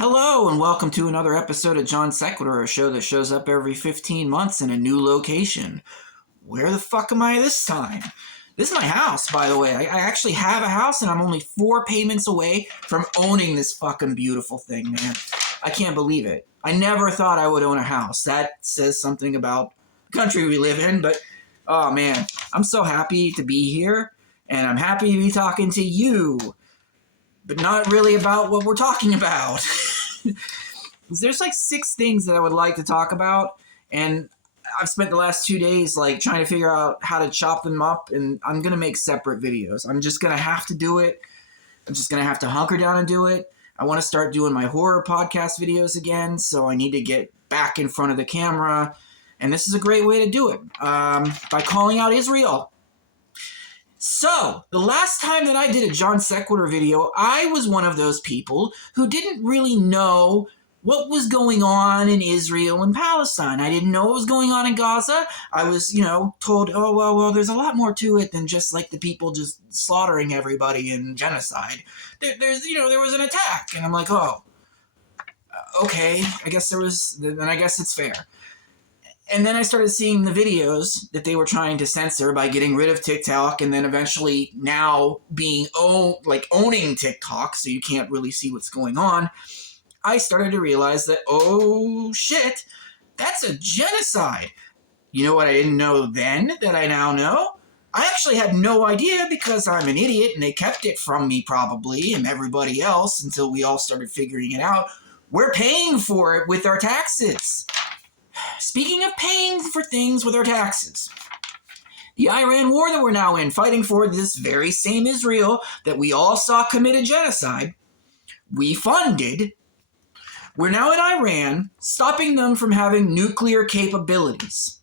Hello and welcome to another episode of Johnsequitur, a show that shows up every 15 months in a new location. Where the fuck am I this time? This is my house, by the way. I actually have a house and I'm only 4 payments away from owning this fucking beautiful thing, man. I can't believe it. I never thought I would own a house. That says something about the country we live in, but oh man, I'm so happy to be here and I'm happy to be talking to you. But not really about what we're talking about. There's like 6 things that I would like to talk about, and I've spent the last 2 days like trying to figure out how to chop them up, and I'm going to make separate videos. I'm just going to have to do it. I'm just going to have to hunker down and do it. I want to start doing my horror podcast videos again, so I need to get back in front of the camera, and this is a great way to do it, by calling out Israel. So, the last time that I did a Johnsequitur video, I was one of those people who didn't really know what was going on in Israel and Palestine. I didn't know what was going on in Gaza. I was, told, oh, well, there's a lot more to it than just like the people just slaughtering everybody in genocide. There was an attack. And I'm like, oh, okay, I guess it's fair. And then I started seeing the videos that they were trying to censor by getting rid of TikTok, and then eventually now being owning TikTok, so you can't really see what's going on. I started to realize that, oh shit, that's a genocide. You know what I didn't know then that I now know? I actually had no idea because I'm an idiot and they kept it from me probably and everybody else until we all started figuring it out. We're paying for it with our taxes. Speaking of paying for things with our taxes, the Iran war that we're now in, fighting for this very same Israel that we all saw committed genocide, we funded. We're now in Iran, stopping them from having nuclear capabilities.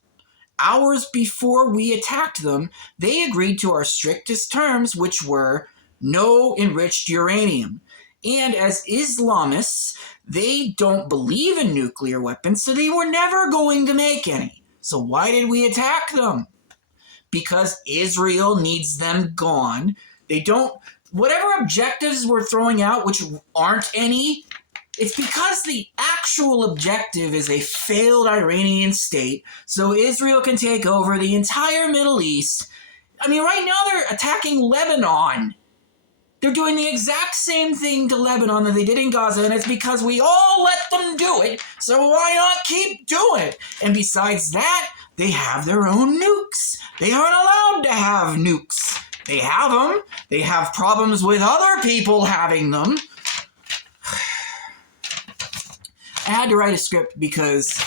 Hours before we attacked them, they agreed to our strictest terms, which were no enriched uranium. And as Islamists, they don't believe in nuclear weapons, so they were never going to make any. So why did we attack them? Because Israel needs them gone. Whatever objectives we're throwing out, which aren't any, it's because the actual objective is a failed Iranian state, so Israel can take over the entire Middle East. I mean, right now they're attacking Lebanon. They're doing the exact same thing to Lebanon that they did in Gaza, and it's because we all let them do it, so why not keep doing it? And besides that, they have their own nukes. They aren't allowed to have nukes. They have them. They have problems with other people having them. I had to write a script because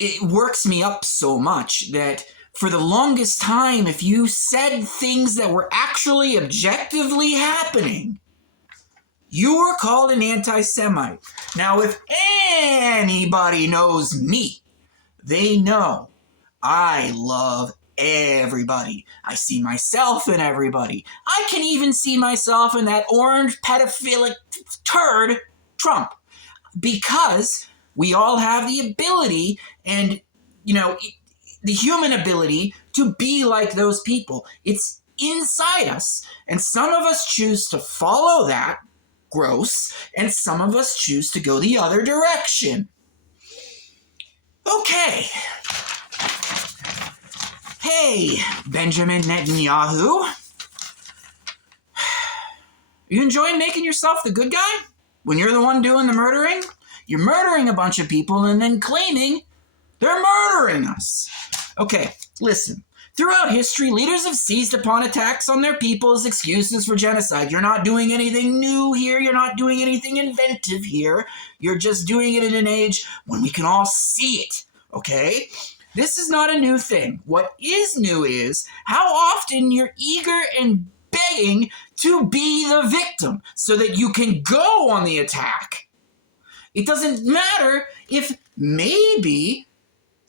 it works me up so much that for the longest time, if you said things that were actually objectively happening, you were called an anti-Semite. Now, if anybody knows me, they know I love everybody. I see myself in everybody. I can even see myself in that orange pedophilic turd, Trump, because we all have the ability and, the human ability to be like those people. It's inside us. And some of us choose to follow that, gross, and some of us choose to go the other direction. Okay. Hey, Benjamin Netanyahu. You enjoying making yourself the good guy? When you're the one doing the murdering? You're murdering a bunch of people and then claiming they're murdering us. Okay, listen. Throughout history, leaders have seized upon attacks on their people as excuses for genocide. You're not doing anything new here. You're not doing anything inventive here. You're just doing it in an age when we can all see it, okay? This is not a new thing. What is new is how often you're eager and begging to be the victim so that you can go on the attack. It doesn't matter if maybe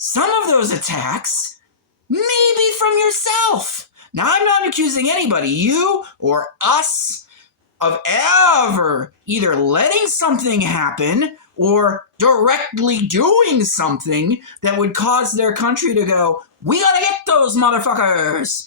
some of those attacks may be from yourself. Now, I'm not accusing anybody, you or us, of ever either letting something happen or directly doing something that would cause their country to go, we gotta get those motherfuckers.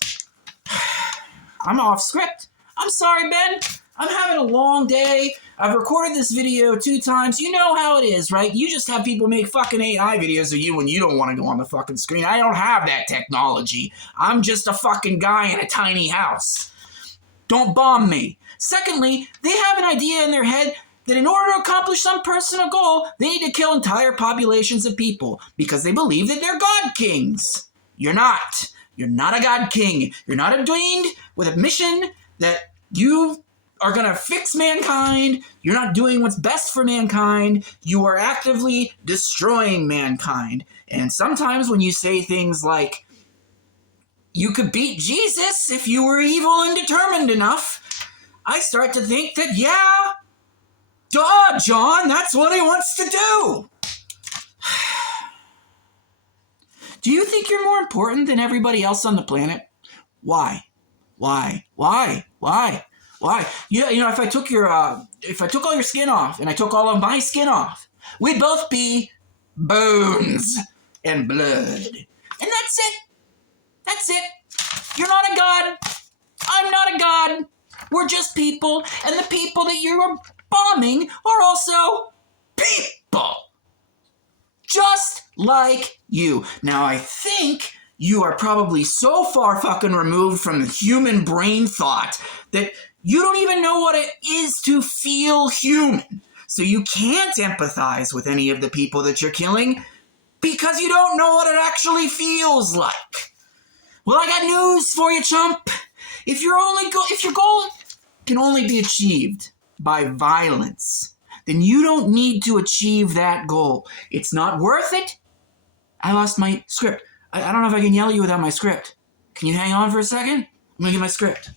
I'm off script. I'm sorry, Ben. I'm having a long day. I've recorded this video 2 times. You know how it is, right? You just have people make fucking AI videos of you when you don't want to go on the fucking screen. I don't have that technology. I'm just a fucking guy in a tiny house. Don't bomb me. Secondly, they have an idea in their head that in order to accomplish some personal goal, they need to kill entire populations of people because they believe that they're god kings. You're not. You're not a god king. You're not ordained with a mission that you are going to fix mankind. You're not doing what's best for mankind. You are actively destroying mankind. And sometimes when you say things like, you could beat Jesus if you were evil and determined enough, I start to think that, yeah, duh, John, that's what he wants to do. Do you think you're more important than everybody else on the planet? Why? Why? You know, if I took all your skin off and I took all of my skin off, we'd both be bones and blood. And that's it. That's it. You're not a god. I'm not a god. We're just people, and the people that you're bombing are also people. Just like you. Now, I think you are probably so far fucking removed from the human brain thought that you don't even know what it is to feel human. So you can't empathize with any of the people that you're killing because you don't know what it actually feels like. Well, I got news for you, chump. If your goal can only be achieved by violence, then you don't need to achieve that goal. It's not worth it. I lost my script. I don't know if I can yell at you without my script. Can you hang on for a second? I'm gonna get my script.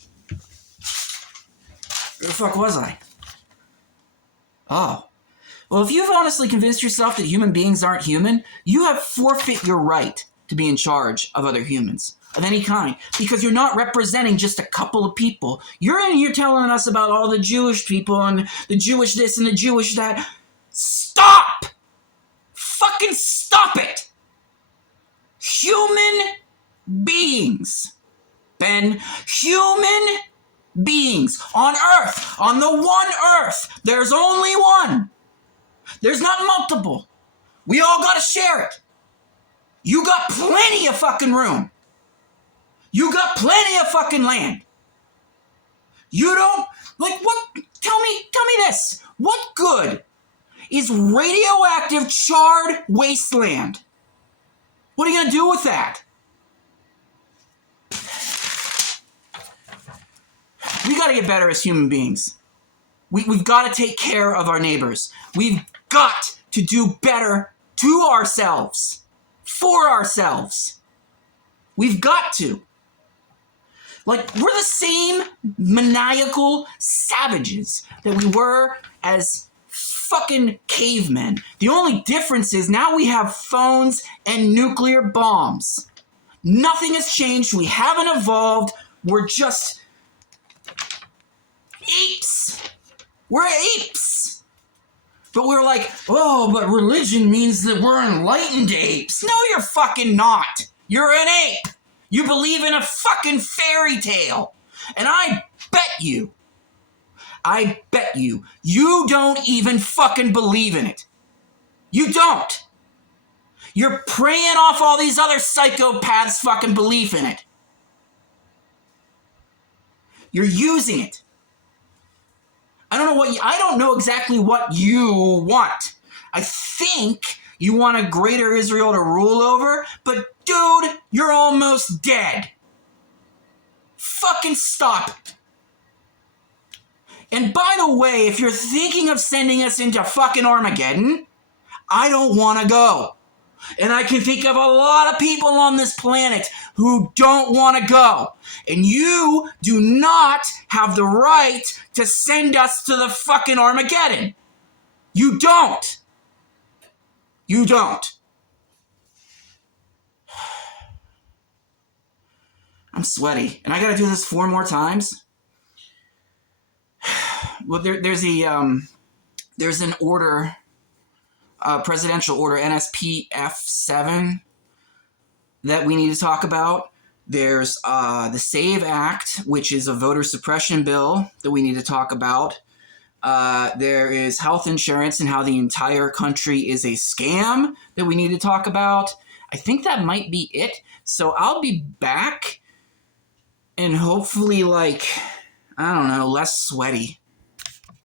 Where the fuck was I? Oh. Well, if you've honestly convinced yourself that human beings aren't human, you have forfeit your right to be in charge of other humans of any kind, because you're not representing just a couple of people. You're in here telling us about all the Jewish people and the Jewish this and the Jewish that. Stop! Fucking stop it! Human beings, Ben. Human beings on Earth, on the one Earth. There's only one. There's not multiple. We all gotta share it. You got plenty of fucking room. You got plenty of fucking land. You don't, like, what, tell me this. What good is radioactive charred wasteland? What are you gonna do with that? We gotta get better as human beings. We've gotta take care of our neighbors. We've got to do better to ourselves. For ourselves. We've got to. Like, we're the same maniacal savages that we were as fucking cavemen. The only difference is now we have phones and nuclear bombs. Nothing has changed. We haven't evolved. We're just apes. We're apes. But we're like, oh, but religion means that we're enlightened apes. No, you're fucking not. You're an ape. You believe in a fucking fairy tale. And I bet you, you don't even fucking believe in it. You don't. You're preying off all these other psychopaths' fucking belief in it. You're using it. I don't know exactly what you want. I think you want a greater Israel to rule over, but dude, you're almost dead. Fucking stop it. And by the way, if you're thinking of sending us into fucking Armageddon, I don't want to go. And I can think of a lot of people on this planet who don't want to go. And you do not have the right to send us to the fucking Armageddon. You don't. You don't. I'm sweaty. And I gotta do this 4 more times. Well, there's an order, presidential order, NSPF 7, that we need to talk about. There's the SAVE Act, which is a voter suppression bill that we need to talk about. There is health insurance and how the entire country is a scam that we need to talk about. I think that might be it. So I'll be back and hopefully, like, I don't know, less sweaty.